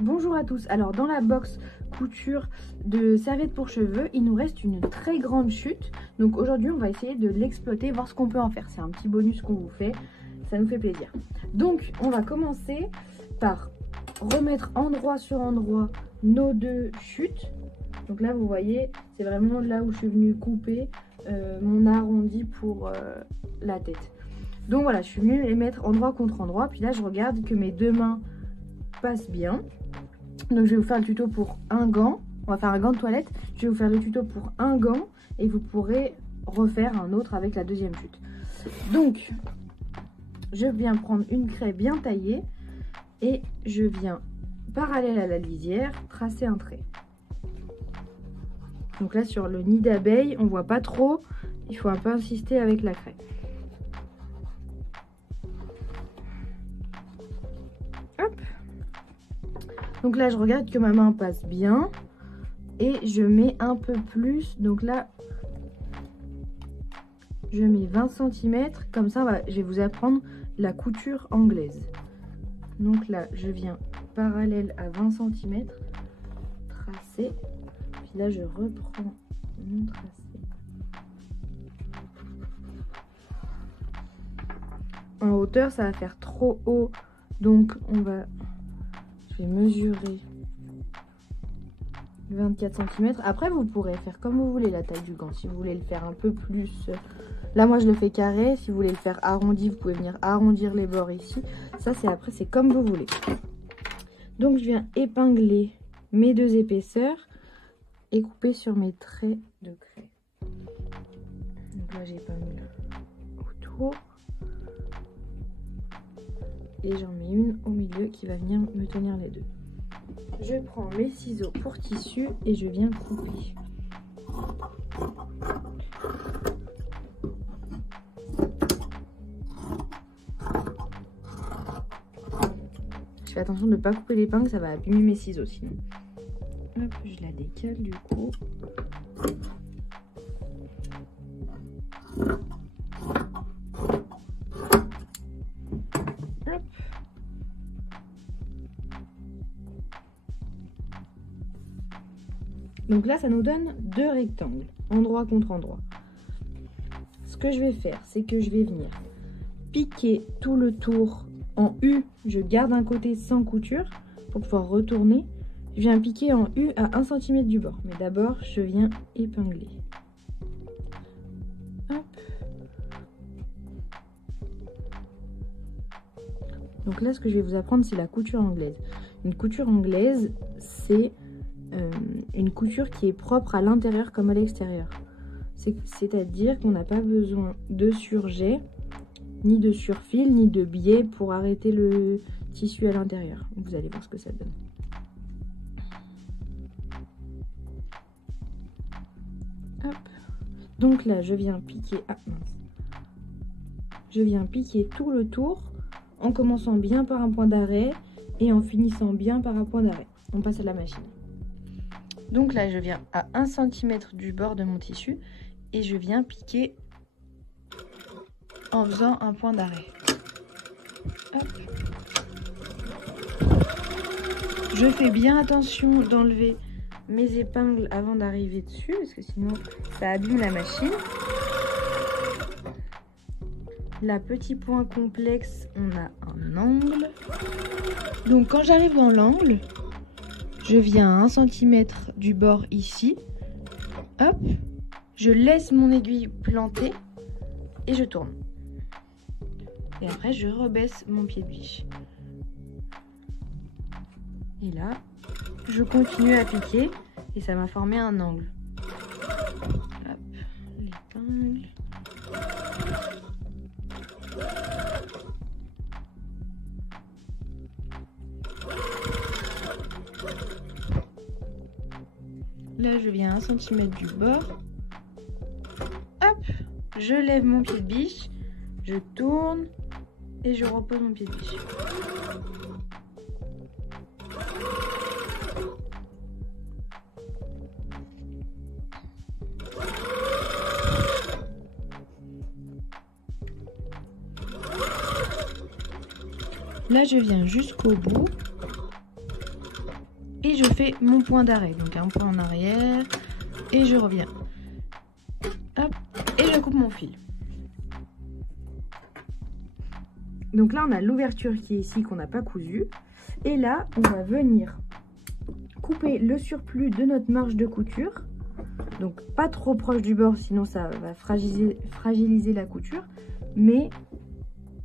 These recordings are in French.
Bonjour à tous. Alors dans la box couture de serviettes pour cheveux, il nous reste une très grande chute. Donc aujourd'hui on va essayer de l'exploiter, voir ce qu'on peut en faire. C'est un petit bonus qu'on vous fait, ça nous fait plaisir. Donc on va commencer par remettre endroit sur endroit nos deux chutes. Donc là vous voyez, c'est vraiment là où je suis venue couper mon arrondi pour la tête. Donc voilà, je suis venue les mettre endroit contre endroit. Puis là je regarde que mes deux mains passent bien. Donc je vais vous faire le tuto pour un gant. On va faire un gant de toilette. Je vais vous faire le tuto pour un gant et vous pourrez refaire un autre avec la deuxième chute. Donc je viens prendre une craie bien taillée et je viens parallèle à la lisière tracer un trait. Donc là sur le nid d'abeille on voit pas trop, il faut un peu insister avec la craie. Hop. Donc là je regarde que ma main passe bien et je mets un peu plus. Donc là je mets 20 cm, comme ça voilà, je vais vous apprendre la couture anglaise. Donc là je viens parallèle à 20 cm tracer, puis là je reprends mon tracé. En hauteur ça va faire trop haut, donc je vais mesurer 24 cm. Après vous pourrez faire comme vous voulez la taille du gant. Si vous voulez le faire un peu plus, là moi je le fais carré. Si vous voulez le faire arrondi, vous pouvez venir arrondir les bords ici. Ça c'est après, c'est comme vous voulez. Donc je viens épingler mes deux épaisseurs et couper sur mes traits de craie. Donc là j'épingle autour et j'en mets une au milieu qui va venir me tenir les deux. Je prends mes ciseaux pour tissu et je viens couper. Je fais attention de ne pas couper l'épingle, ça va abîmer mes ciseaux sinon. Hop, je la décale du coup. Hop. Donc là, ça nous donne deux rectangles, endroit contre endroit. Ce que je vais faire, c'est que je vais venir piquer tout le tour en U. Je garde un côté sans couture pour pouvoir retourner. Je viens piquer en U à 1 cm du bord. Mais d'abord, je viens épingler. Hop. Donc là, ce que je vais vous apprendre, c'est la couture anglaise. Une couture anglaise, c'est une couture qui est propre à l'intérieur comme à l'extérieur. C'est-à-dire qu'on n'a pas besoin de surjet, ni de surfil, ni de biais pour arrêter le tissu à l'intérieur. Vous allez voir ce que ça donne. Hop. Donc là, je viens piquer. Ah mince. Je viens piquer tout le tour en commençant bien par un point d'arrêt et en finissant bien par un point d'arrêt. On passe à la machine. Donc là, je viens à 1 cm du bord de mon tissu et je viens piquer en faisant un point d'arrêt. Je fais bien attention d'enlever mes épingles avant d'arriver dessus parce que sinon ça abîme la machine. Là, petit point complexe, on a un angle. Donc quand j'arrive dans l'angle, je viens à 1 cm du bord ici. Hop, je laisse mon aiguille plantée et je tourne. Et après, je rebaisse mon pied de biche. Et là, je continue à piquer et ça m'a formé un angle. Hop, l'épingle. Là, je viens à 1 cm du bord. Hop, je lève mon pied de biche, je tourne et je repose mon pied de biche. Là, je viens jusqu'au bout et je fais mon point d'arrêt. Donc un point en arrière et je reviens. Hop, et je coupe mon fil. Donc là on a l'ouverture qui est ici qu'on n'a pas cousu. Et là on va venir couper le surplus de notre marge de couture. Donc pas trop proche du bord, sinon ça va fragiliser la couture. Mais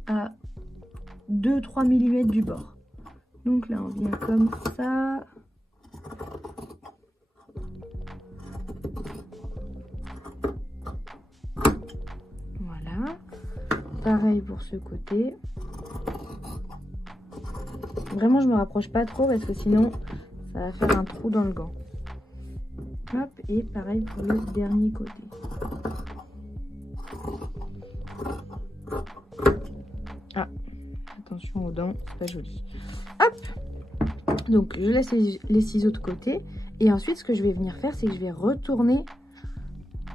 à 2-3 mm du bord. Donc là on vient comme ça. Voilà. Pareil pour ce côté. Vraiment je me rapproche pas trop parce que sinon ça va faire un trou dans le gant. Hop, et pareil pour le dernier côté. Ah, attention aux dents, c'est pas joli. Hop, donc je laisse les ciseaux de côté. Et ensuite, ce que je vais venir faire, c'est que je vais retourner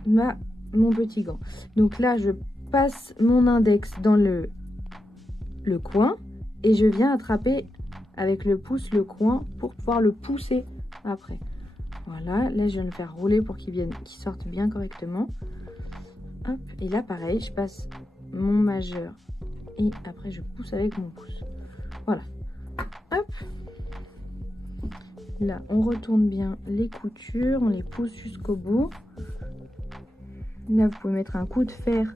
mon petit gant. Donc là, je passe mon index dans le coin. Et je viens attraper avec le pouce le coin pour pouvoir le pousser après. Voilà, là je viens le faire rouler pour qu'il sorte bien correctement. Hop, et là pareil, je passe mon majeur et après je pousse avec mon pouce. Voilà. Hop. Là, on retourne bien les coutures, on les pousse jusqu'au bout. Là, vous pouvez mettre un coup de fer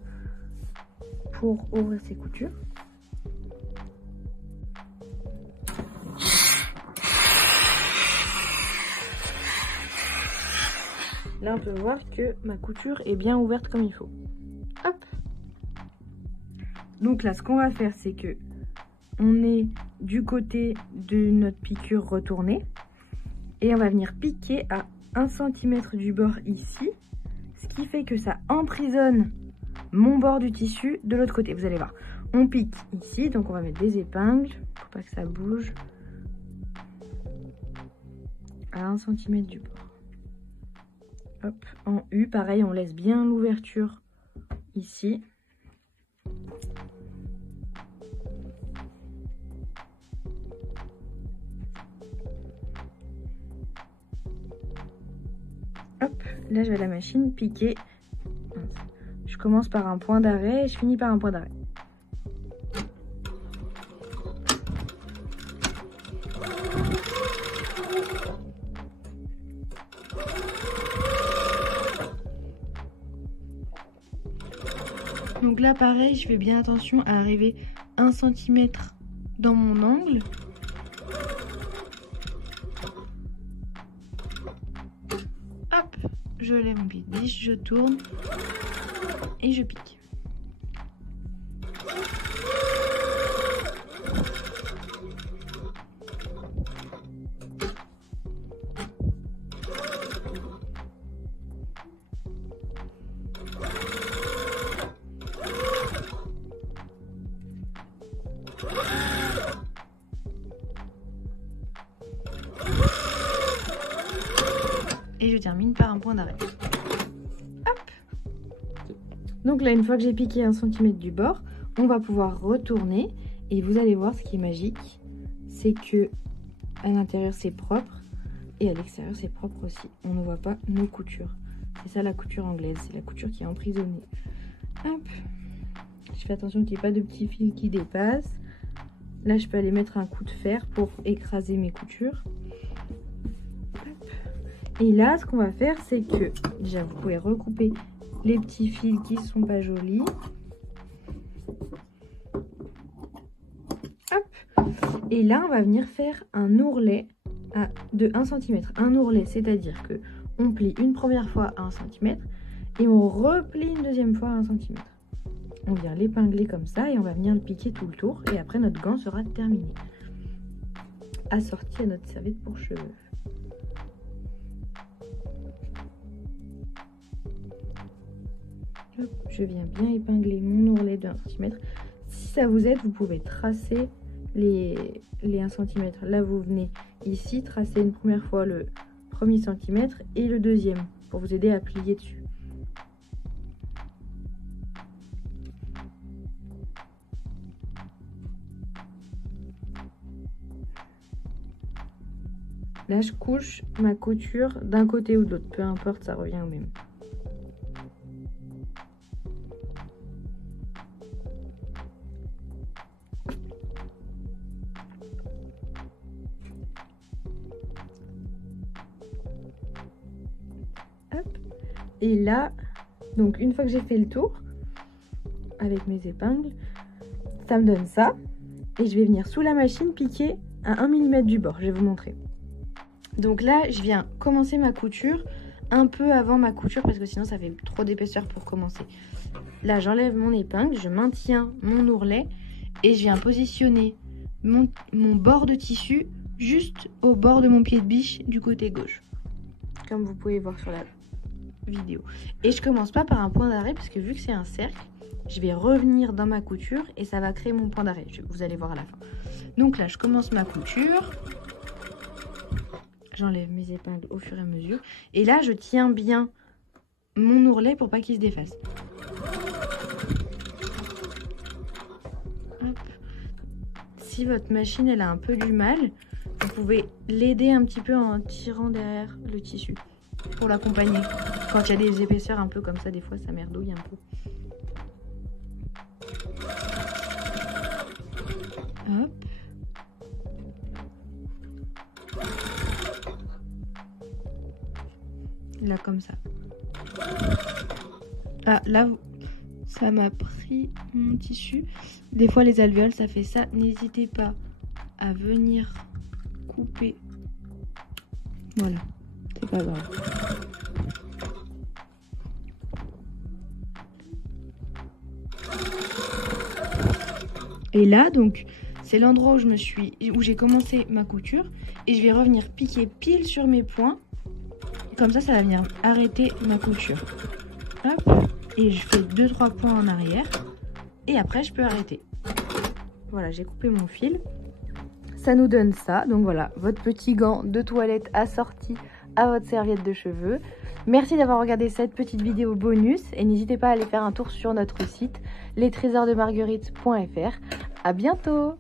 pour ouvrir ces coutures. Là, on peut voir que ma couture est bien ouverte comme il faut. Hop. Donc là, ce qu'on va faire, c'est que on est du côté de notre piqûre retournée. Et on va venir piquer à 1 cm du bord ici. Ce qui fait que ça emprisonne mon bord du tissu de l'autre côté. Vous allez voir. On pique ici, donc on va mettre des épingles pour pas que ça bouge. À 1 cm du bord. Hop, en U, pareil, on laisse bien l'ouverture ici. Hop, là je vais à la machine piquer. Je commence par un point d'arrêt et je finis par un point d'arrêt. Donc là pareil, je fais bien attention à arriver 1 cm dans mon angle. Hop, je lève mon pied de biche, je tourne et je pique. Et je termine par un point d'arrêt. Hop. Donc là, une fois que j'ai piqué 1 cm du bord, on va pouvoir retourner. Et vous allez voir, ce qui est magique, c'est que à l'intérieur c'est propre et à l'extérieur c'est propre aussi. On ne voit pas nos coutures. C'est ça la couture anglaise, c'est la couture qui est emprisonnée. Hop. Je fais attention qu'il n'y ait pas de petits fils qui dépassent. Là, je peux aller mettre un coup de fer pour écraser mes coutures. Et là, ce qu'on va faire, c'est que déjà, vous pouvez recouper les petits fils qui sont pas jolis. Hop. Et là, on va venir faire un ourlet de 1 cm. Un ourlet, c'est-à-dire que on plie une première fois à 1 cm et on replie une deuxième fois à 1 cm. On vient l'épingler comme ça et on va venir le piquer tout le tour. Et après, notre gant sera terminé. Assorti à notre serviette pour cheveux. Hop, je viens bien épingler mon ourlet de 1 cm. Si ça vous aide, vous pouvez tracer les 1 cm. Là, vous venez ici, tracer une première fois le premier centimètre et le deuxième pour vous aider à plier dessus. Là, je couche ma couture d'un côté ou de l'autre, peu importe, ça revient au même. Hop. Et là, donc une fois que j'ai fait le tour avec mes épingles, ça me donne ça. Et je vais venir sous la machine piquer à 1 mm du bord, je vais vous montrer. Donc là, je viens commencer ma couture un peu avant ma couture parce que sinon ça fait trop d'épaisseur pour commencer. Là, j'enlève mon épingle, je maintiens mon ourlet et je viens positionner mon bord de tissu juste au bord de mon pied de biche du côté gauche. Comme vous pouvez voir sur la vidéo. Et je commence pas par un point d'arrêt parce que vu que c'est un cercle, je vais revenir dans ma couture et ça va créer mon point d'arrêt. Vous allez voir à la fin. Donc là, je commence ma couture. J'enlève mes épingles au fur et à mesure. Et là, je tiens bien mon ourlet pour pas qu'il se défasse. Hop. Si votre machine elle a un peu du mal, vous pouvez l'aider un petit peu en tirant derrière le tissu pour l'accompagner. Quand il y a des épaisseurs un peu comme ça, des fois ça merdouille un peu. Hop. Là comme ça. Ah là ça m'a pris mon tissu. Des fois les alvéoles ça fait ça. N'hésitez pas à venir couper. Voilà, c'est pas grave. Et là donc c'est l'endroit où j'ai commencé ma couture et je vais revenir piquer pile sur mes points. Comme ça va venir arrêter ma couture. Hop. Et je fais 2-3 points en arrière. Et après, je peux arrêter. Voilà, j'ai coupé mon fil. Ça nous donne ça. Donc voilà, votre petit gant de toilette assorti à votre serviette de cheveux. Merci d'avoir regardé cette petite vidéo bonus. Et n'hésitez pas à aller faire un tour sur notre site, lestrésorsdemarguerite.fr. À bientôt!